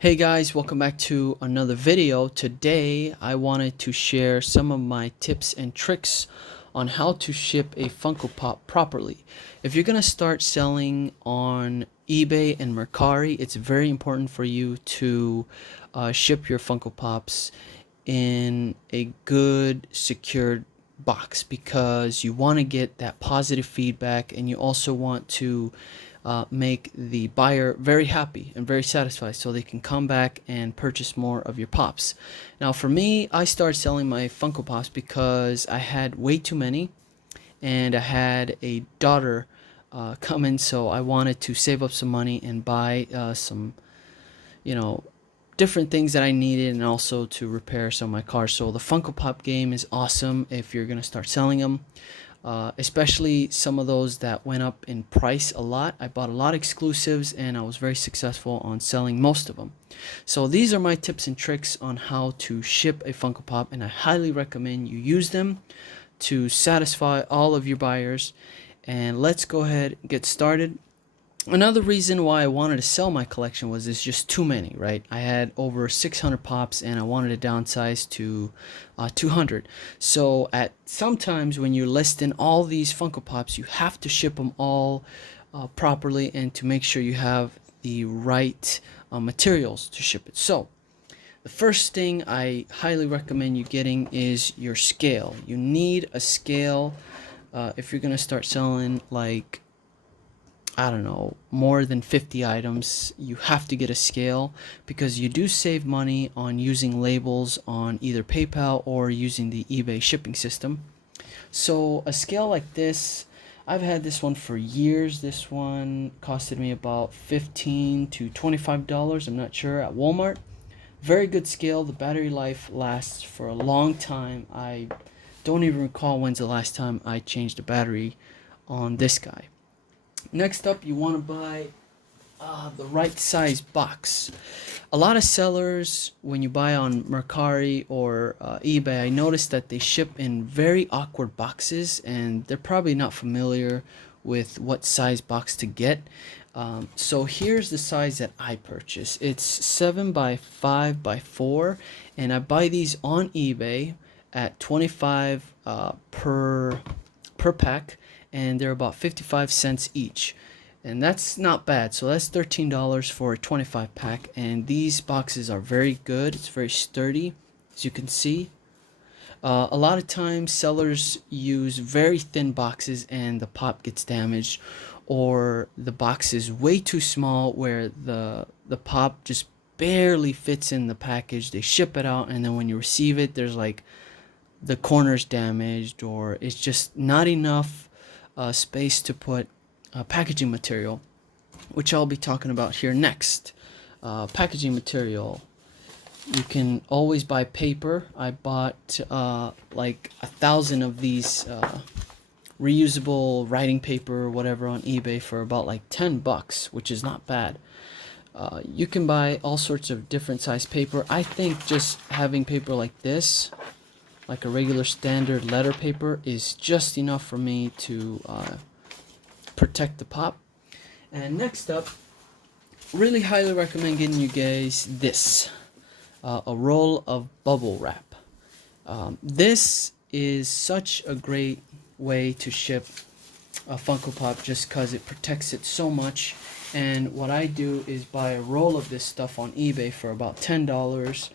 Hey guys, welcome back to another video. Today I wanted to share some of my tips and tricks on how to ship a Funko Pop properly. If you're gonna start selling on eBay and Mercari, it's very important for you to ship your Funko Pops in a good secured box because you want to get that positive feedback, and you also want to make the buyer very happy and very satisfied so they can come back and purchase more of your pops. Now for me, I started selling my Funko Pops because I had way too many, and I had a daughter come in, so I wanted to save up some money and buy some, you know, different things that I needed, and also to repair some of my cars. So the Funko Pop game is awesome if you're gonna start selling them, especially some of those that went up in price a lot. I bought a lot of exclusives, and I was very successful on selling most of them. So these are my tips and tricks on how to ship a Funko Pop, and I highly recommend you use them to satisfy all of your buyers. And let's go ahead and get started. Another reason why I wanted to sell my collection was there's just too many, right? I had over 600 pops, and I wanted to downsize to 200. So at sometimes when you're listing all these Funko Pops, you have to ship them all properly, and to make sure you have the right materials to ship it. So the first thing I highly recommend you getting is your scale. You need a scale if you're gonna start selling, like, I don't know, more than 50 items. You have to get a scale because you do save money on using labels on either PayPal or using the eBay shipping system. So a scale like this, I've had this one for years. This one costed me about $15 to $25, I'm not sure, at Walmart. Very good scale. The battery life lasts for a long time. I don't even recall when's the last time I changed the battery on this guy. Next up, you want to buy the right size box. A lot of sellers, when you buy on Mercari or eBay, I noticed that they ship in very awkward boxes, and they're probably not familiar with what size box to get. So here's the size that I purchase. It's 7 by 5 by 4, and I buy these on eBay at 25 per pack, and they're about 55 cents each, and that's not bad. So that's $13 for a 25 pack, and these boxes are very good. It's very sturdy, as you can see. A lot of times sellers use very thin boxes, and the pop gets damaged, or the box is way too small where the pop just barely fits in the package. They ship it out, and then when you receive it, there's like the corners damaged, or it's just not enough space to put packaging material, which I'll be talking about here next. Packaging material, you can always buy paper. I bought like 1,000 of these reusable writing paper or whatever on eBay for about like $10, which is not bad. You can buy all sorts of different size paper. I think just having paper like this, like a regular standard letter paper, is just enough for me to protect the pop. And next up, really highly recommend getting you guys this, a roll of bubble wrap. This is such a great way to ship a Funko Pop just because it protects it so much. And what I do is buy a roll of this stuff on eBay for about $10.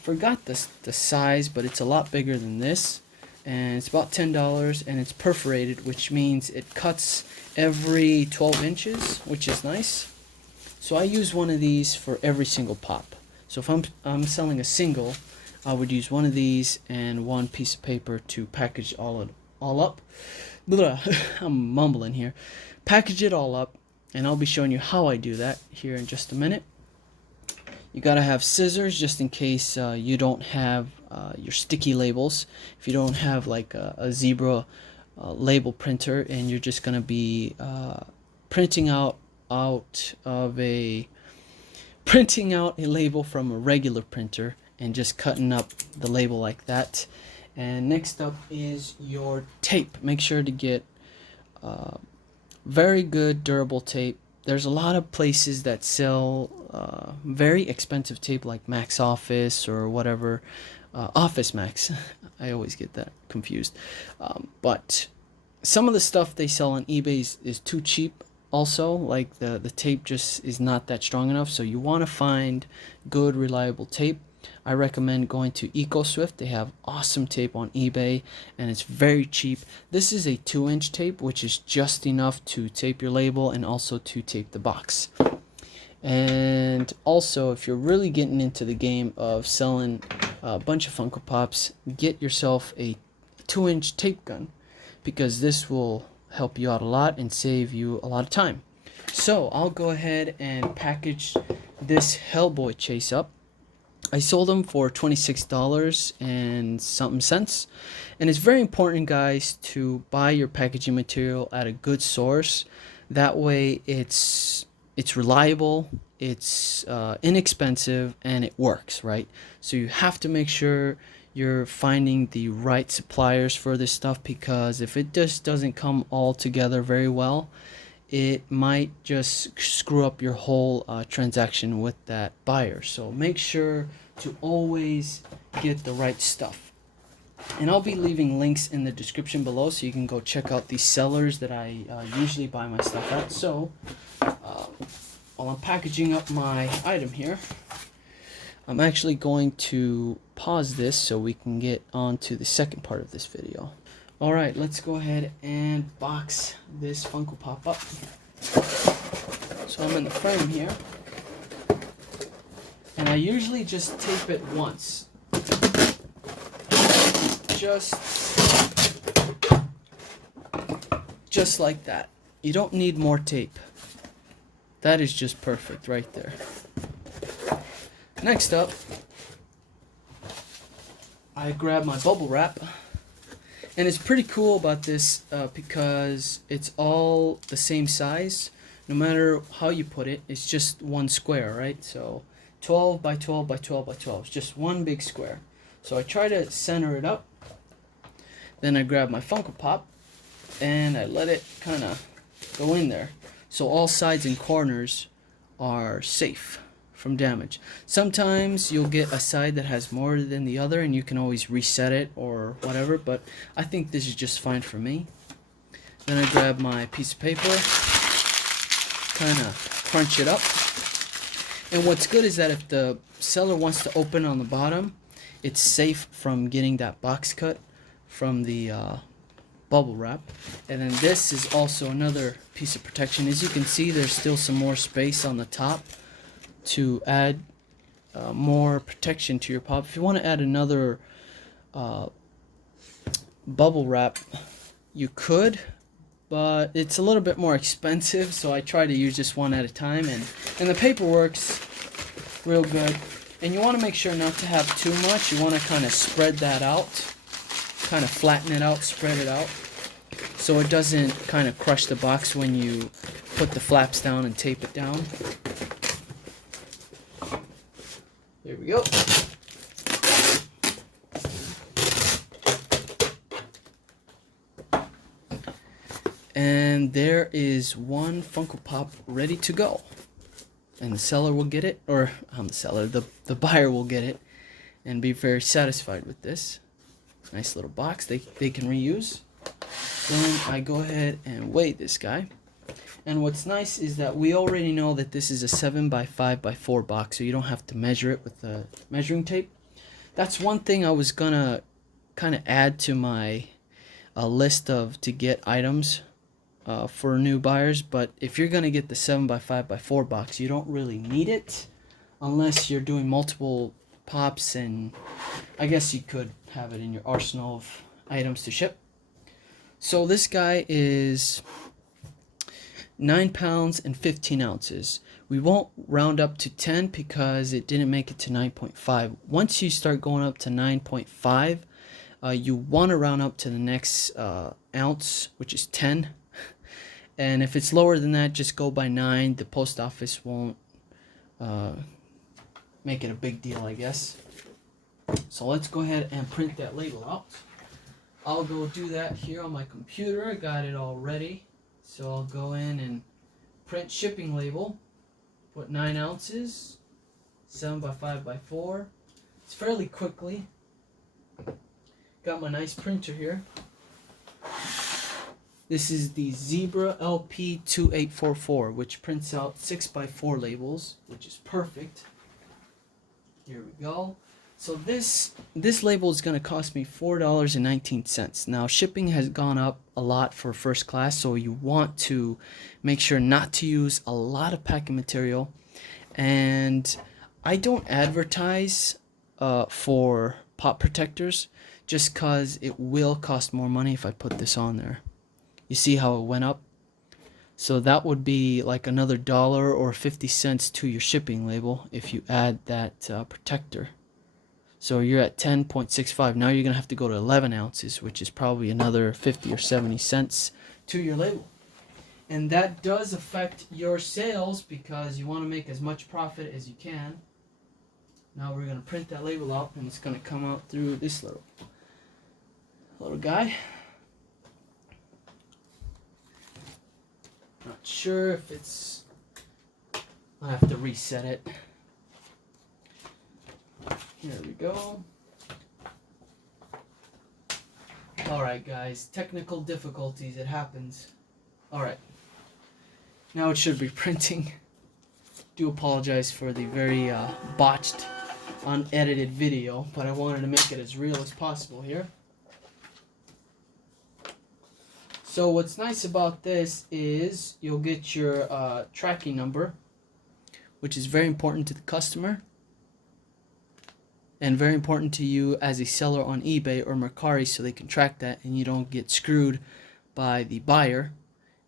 Forgot the size, but it's a lot bigger than this, and it's about $10, and it's perforated, which means it cuts every 12 inches, which is nice. So I use one of these for every single pop. So if I'm selling a single, I would use one of these and one piece of paper to package all up. Blah, I'm mumbling here. Package it all up, and I'll be showing you how I do that here in just a minute. You gotta have scissors just in case you don't have your sticky labels. If you don't have like a zebra label printer, and you're just gonna be printing out a label from a regular printer and just cutting up the label like that. And next up is your tape. Make sure to get very good durable tape there's a lot of places that sell very expensive tape like Max Office or whatever, Office Max. I always get that confused. But some of the stuff they sell on eBay is too cheap also. Like the tape just is not that strong enough. So you want to find good, reliable tape. I recommend going to EcoSwift. They have awesome tape on eBay and it's very cheap. This is a 2-inch tape, which is just enough to tape your label and also to tape the box. And also, if you're really getting into the game of selling a bunch of Funko Pops, get yourself a 2-inch tape gun, because this will help you out a lot and save you a lot of time. So I'll go ahead and package this Hellboy chase up. I sold them for $26 and something cents. And it's very important, guys, to buy your packaging material at a good source. That way it's reliable, it's inexpensive, and it works, right? So you have to make sure you're finding the right suppliers for this stuff, because if it just doesn't come all together very well, it might just screw up your whole transaction with that buyer. So make sure to always get the right stuff. And I'll be leaving links in the description below so you can go check out these sellers that I usually buy my stuff at. So while I'm packaging up my item here, I'm actually going to pause this so we can get on to the second part of this video. Alright, let's go ahead and box this Funko Pop up. So I'm in the frame here, and I usually just tape it once. Just like that. You don't need more tape. That is just perfect right there. Next up, I grab my bubble wrap. And it's pretty cool about this because it's all the same size. No matter how you put it, it's just one square, right? So 12 by 12 by 12 by 12. It's just one big square. So I try to center it up. Then I grab my Funko Pop and I let it kind of go in there. So all sides and corners are safe from damage. Sometimes you'll get a side that has more than the other and you can always reset it or whatever, but I think this is just fine for me. Then I grab my piece of paper, kind of crunch it up. And what's good is that if the seller wants to open on the bottom, it's safe from getting that box cut from the bubble wrap. And then this is also another piece of protection. As you can see, there's still some more space on the top to add more protection to your pop. If you want to add another bubble wrap, you could, but it's a little bit more expensive, so I try to use just one at a time, and the paper works real good. And you want to make sure not to have too much. You want to kind of spread that out, kind of flatten it out, spread it out, so it doesn't kind of crush the box when you put the flaps down and tape it down. There we go. And there is one Funko Pop ready to go. And the seller will get it, or the seller, the buyer will get it and be very satisfied with this. Nice little box they can reuse. Then I go ahead and weigh this guy. And what's nice is that we already know that this is a 7 by 5 by 4 box, so you don't have to measure it with the measuring tape. That's one thing I was gonna kind of add to my list of to get items for new buyers. But if you're gonna get the 7 by 5 by 4 box, you don't really need it unless you're doing multiple pops, and I guess you could have it in your arsenal of items to ship. So this guy is 9 pounds and 15 ounces. We won't round up to 10 because it didn't make it to 9.5. Once you start going up to 9.5, you want to round up to the next ounce, which is 10. And if it's lower than that, just go by 9. The post office won't make it a big deal, I guess. So let's go ahead and print that label out. I'll go do that here on my computer. I got it all ready. So I'll go in and print shipping label. Put 9 ounces, 7 by 5 by 4. It's fairly quickly. Got my nice printer here. This is the Zebra LP2844, which prints out 6 by 4 labels, which is perfect. Here we go. So this label is going to cost me $4.19. Now shipping has gone up a lot for first class, so you want to make sure not to use a lot of packing material. And I don't advertise for pop protectors just because it will cost more money if I put this on there. You see how it went up? So that would be like another $1 or 50 cents to your shipping label if you add that protector. So you're at 10.65. Now you're going to have to go to 11 ounces, which is probably another 50 or 70 cents to your label. And that does affect your sales because you want to make as much profit as you can. Now we're going to print that label out, and it's going to come out through this little guy. Not sure if it's... I have to reset it. Here we go. Alright guys, technical difficulties, it happens. Alright. Now it should be printing. Do apologize for the very botched, unedited video, but I wanted to make it as real as possible here. So what's nice about this is you'll get your tracking number, which is very important to the customer and very important to you as a seller on eBay or Mercari, so they can track that and you don't get screwed by the buyer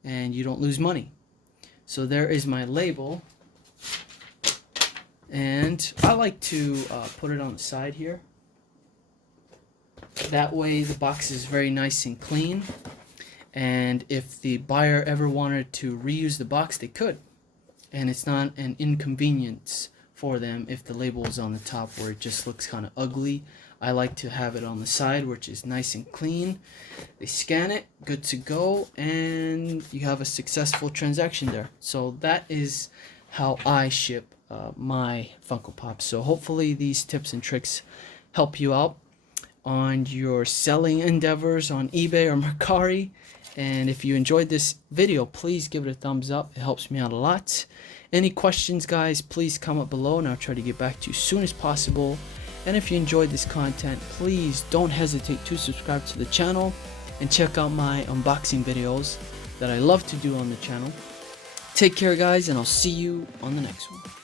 and you don't lose money. So there is my label, and I like to put it on the side here. That way the box is very nice and clean, and if the buyer ever wanted to reuse the box, they could, and it's not an inconvenience for them if the label is on the top where it just looks kind of ugly. I like to have it on the side which is nice and clean. They scan it, good to go, and you have a successful transaction there. So that is how I ship my Funko Pops. So hopefully these tips and tricks help you out on your selling endeavors on eBay or Mercari. And if you enjoyed this video, please give it a thumbs up. It helps me out a lot. Any questions, guys, please comment below and I'll try to get back to you as soon as possible. And if you enjoyed this content, please don't hesitate to subscribe to the channel and check out my unboxing videos that I love to do on the channel. Take care, guys, and I'll see you on the next one.